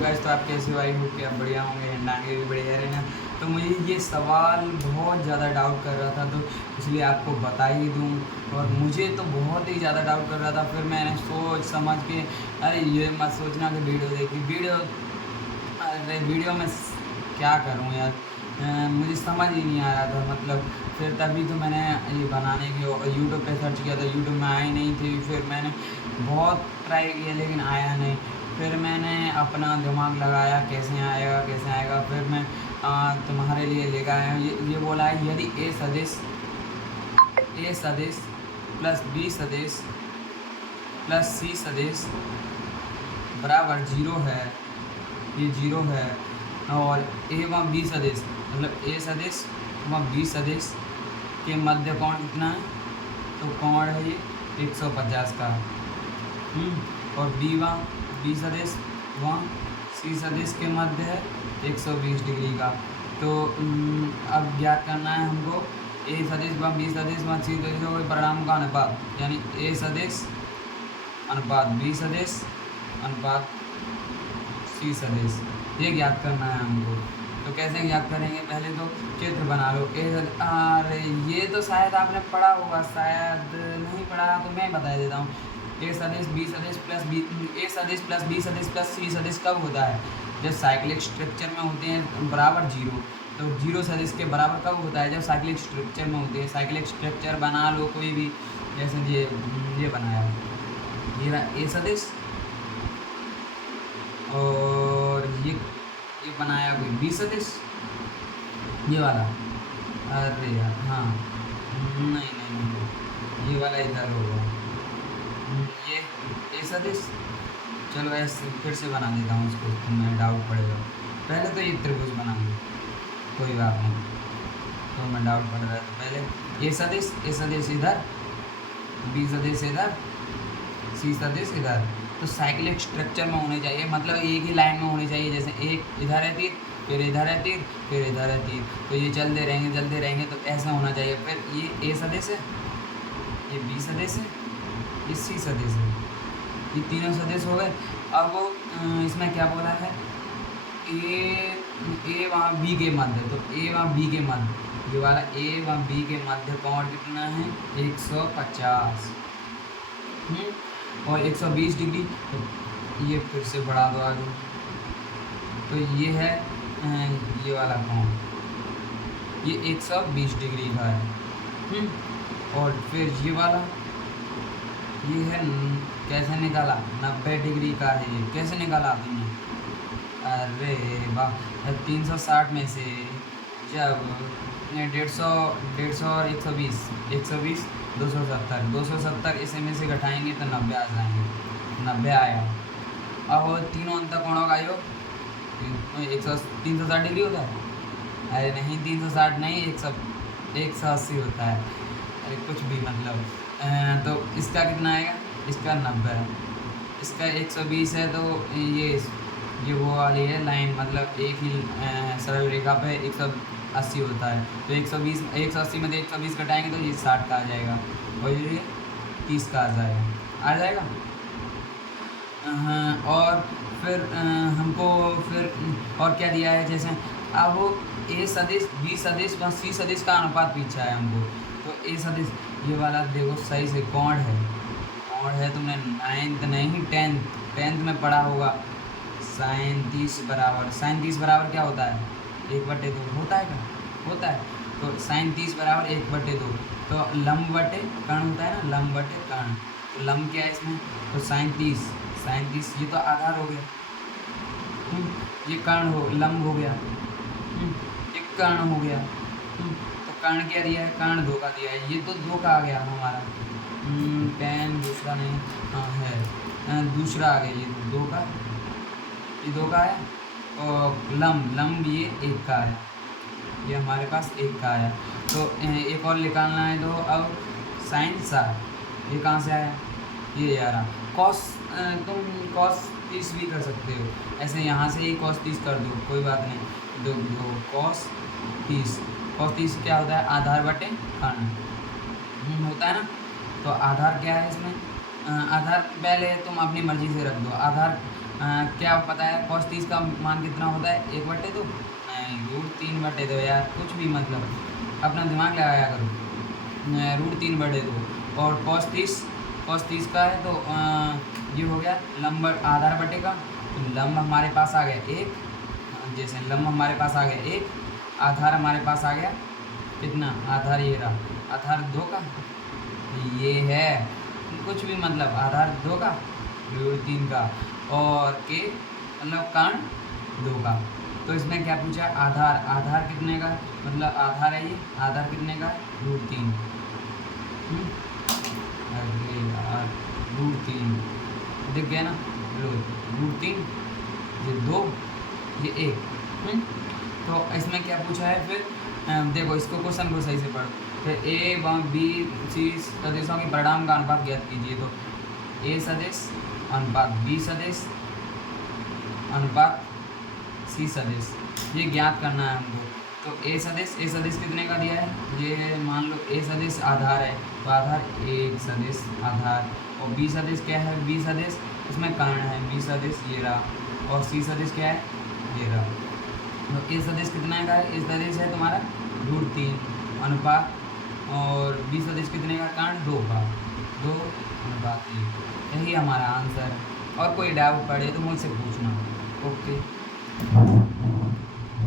Guys, तो आप कैसे हो? आई होप कि आप बढ़िया होंगे एंड आगे भी बढ़िया रहना। तो मुझे ये सवाल बहुत ज़्यादा डाउट कर रहा था, तो इसलिए आपको बता ही दूँ। और मुझे तो बहुत ही ज़्यादा डाउट कर रहा था, फिर मैंने सोच समझ के, अरे ये मत सोचना कि वीडियो देखी वीडियो, अरे वीडियो में क्या करूँ यार। मुझे समझ ही नहीं आ रहा था, मतलब फिर तभी तो मैंने ये बनाने की यूट्यूब पे सर्च किया था। यूट्यूब में आई नहीं थी, फिर मैंने बहुत ट्राई किया लेकिन आया नहीं। फिर मैंने अपना दिमाग लगाया कैसे आएगा कैसे आएगा, फिर मैं तुम्हारे लिए लेकर आया हूँ। ये बोला है, यदि ए सदिश प्लस बी सदिश प्लस सी सदिश बराबर जीरो है, ये जीरो है। और ए व बी सदिश, मतलब ए सदिश व बी सदिश के मध्य कोण कितना है, तो कोण है ये 150 का। और बी सदिश व सी सदिश के मध्य है 120 डिग्री का। तो अब ज्ञात करना है हमको ए सदिश व बी सदिश व सी सदिश के परिणाम का अनुपात, यानी ए सदिश अनुपात बी सदिश अनुपात सी सदिश, ये ज्ञात करना है हमको। तो कैसे ज्ञात करेंगे, पहले तो चित्र बना लो। अरे ये तो शायद आपने पढ़ा होगा, शायद नहीं पढ़ा तो मैं बता देता हूँ। ए सदिश बी सदिश प्लस बी, ए सदिश प्लस बी सदिश प्लस सी सदिश कब होता है, जब साइक्लिक स्ट्रक्चर में होते हैं बराबर जीरो। तो जीरो सदिश के बराबर कब होता है, जब साइक्लिक स्ट्रक्चर में होते हैं। साइक्लिक स्ट्रक्चर बना लो कोई भी, जैसे ये बनाया, ये रहा ए सदिश, और ये बनाया कोई बी सदिश, ये वाला। अरे यार हाँ, नहीं, ये वाला इधर होगा, ये ए सदिश। चलो ऐसे फिर से बना देता हूँ इसको, तुम्हें डाउट पड़ेगा। पहले तो ये त्रिभुज बना लो, कोई बात नहीं, तो मैं डाउट पड़ रहा है। तो पहले ए सदिश इधर, बी सदिश इधर, सी सदिश इधर। तो साइक्लिक स्ट्रक्चर में होने चाहिए, मतलब एक ही लाइन में होने चाहिए। जैसे एक इधर है तीर, फिर इधर है तीर, फिर इधर है तीर, तो ये चलते रहेंगे, तो ऐसा होना चाहिए। फिर ये ए सदिश है, ये बी सदिश है, ये सी सदिश है, ये तीनों सदिश हो गए। अब इसमें क्या बोला है, ए वहाँ बी के मध्य, तो ए वहाँ बी के मध्य, ये वाला ए वहाँ बी के मध्य कोण कितना है 150, और 120 डिग्री। तो ये फिर से बढ़ा दो आगे, तो ये है ये वाला कोण, ये 120 डिग्री का है। और फिर ये वाला, ये है कैसे निकाला, 90 डिग्री का है। ये कैसे निकाला तुमने, अरे वाह, 360 में से जब 150 और 120 270 इसमें से घटाएंगे तो 90 आ जाएंगे, 90 आया। अब तीनों अंतर कोणों का योग 360 डिग्री होता है। अरे नहीं, 360 नहीं, 180 होता है। अरे कुछ भी मतलब, तो इसका कितना आएगा, इसका 90 है, इसका 120 है। तो ये वो वाली है लाइन, मतलब एक ही सरल रेखा पे 180 होता है। तो 180 में से 120 घटाएंगे तो ये 60 का आ जाएगा, और ये 30 का आ जाएगा। और फिर हमको फिर और क्या दिया है, जैसे अब ए सदिश बी सदिश व सी सदिश का अनुपात पूछा है हमको। तो ए सदिश, ये वाला देखो सही से कोण है, तुमने 9th नहीं 10th में पढ़ा होगा। sin 30 बराबर क्या होता है, 1/2 होता है क्या, होता है। तो sin 30 बराबर 1/2, तो लंब बटे कर्ण होता है ना, लंब बटे कर्ण। तो लंब क्या है इसमें, तो sin 30 ये तो आधार हो गया, ये कर्ण हो, लंब हो गया, ये कर्ण हो गया। तो कर्ण क्या दिया है, कर्ण 2 का दिया है, ये तो 2 का आ गया हमारा। पेन दूसरा नहीं, हाँ है, दूसरा आ गया, ये 2 का है। और लंब ये 1 का है, ये हमारे पास 1 का आया। तो एक और निकालना है। तो अब sin 60, ये कहाँ से आया, ये आ रहा। तुम cos 30 भी कर सकते हो, ऐसे यहाँ से ही cos 30 कर दो, कोई बात नहीं। दो cos 30 क्या होता है, आधार बटे कर्ण होता है ना। तो आधार क्या है इसमें, आधार पहले तुम अपनी मर्ज़ी से रख दो। आधार क्या पता है cos 30 का मान कितना होता है, 1/2? नहीं, √3/2 यार, कुछ भी मतलब अपना दिमाग लगाया करो। √3/2 और cos 30 का है तो ये हो गया लंब आधार बटे का, तो लंब हमारे पास आ गया 1, जैसे लंब हमारे पास आ गया 1, आधार हमारे पास आ गया कितना, आधार ये रहा, आधार 2 का, ये है कुछ भी मतलब आधार 2 का, √3 का, और के मतलब कर्ण 2 का। तो इसमें क्या पूछा, आधार, आधार कितने का, मतलब आधार है ये, आधार कितने का, √3। अरे यार, √3 दिख गया ना, √3, ये 2, ये 1। तो इसमें क्या पूछा है फिर, देखो इसको क्वेश्चन को सही से पढ़ो। फिर ए व बी सी सदिशों के परिणाम का अनुपात ज्ञात कीजिए। तो ए सदिश अनुपात बी सदिश अनुपात सी सदिश, ये ज्ञात करना है हमको। तो ए सदिश कितने का दिया है, ये मान लो ए सदिश आधार है, तो आधार 1 सदिश आधार, और बी सदिश क्या है, बी सदिश इसमें कर्ण है, बी सदिश ये रहा, और सी सदिश क्या है, ये रहा। तो ए सदिश कितना का है, ए सदिश है तुम्हारा √3 अनुपात, और बी सदिश कितने का, कर्ण 2 का, 2/1। यही हमारा आंसर है। और कोई डाउट पड़े तो मुझसे पूछना। ओके।